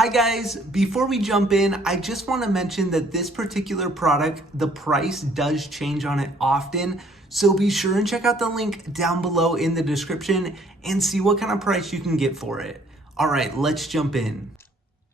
Hi guys, before we jump in, I just want to mention that this particular product, the price does change on it often. So be sure and check out the link down below in the description and see what kind of price you can get for it. All right, let's jump in.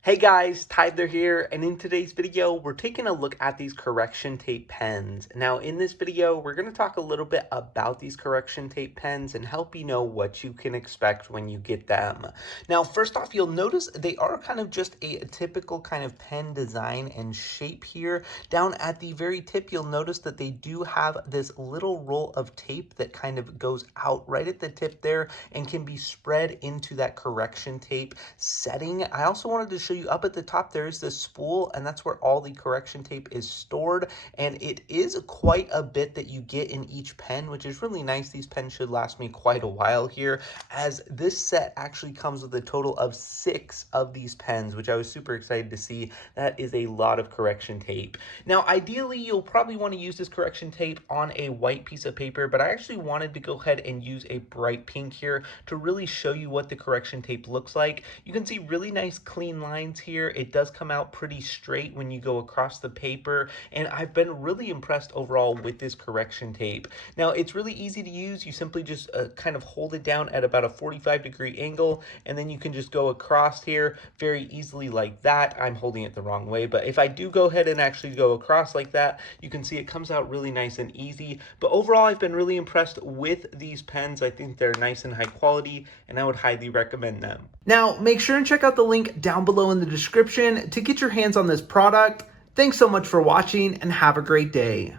Hey guys, Tyler here, and in today's video, we're taking a look at these correction tape pens. Now, in this video, we're going to talk a little bit about these correction tape pens and help you know what you can expect when you get them. Now, first off, you'll notice they are kind of just a typical kind of pen design and shape here. Down at the very tip, you'll notice that they do have this little roll of tape that kind of goes out right at the tip there and can be spread into that correction tape setting. I also wanted to show you up at the top there is this spool, and that's where all the correction tape is stored, and it is quite a bit that you get in each pen, which is really nice. These pens should last me quite a while here, as this set actually comes with a total of 6 of these pens, which I was super excited to see. That is a lot of correction tape. Now, ideally, you'll probably want to use this correction tape on a white piece of paper, but I actually wanted to go ahead and use a bright pink here to really show you what the correction tape looks like. You can see really nice clean lines here. It does come out pretty straight when you go across the paper, and I've been really impressed overall with this correction tape. Now, it's really easy to use. You simply just kind of hold it down at about a 45-degree angle, and then you can just go across here very easily like that. I'm holding it the wrong way, but if I do go ahead and actually go across like that, you can see it comes out really nice and easy. But overall, I've been really impressed with these pens. I think they're nice and high quality, and I would highly recommend them. Now, make sure and check out the link down below in the description to get your hands on this product. Thanks so much for watching, and have a great day.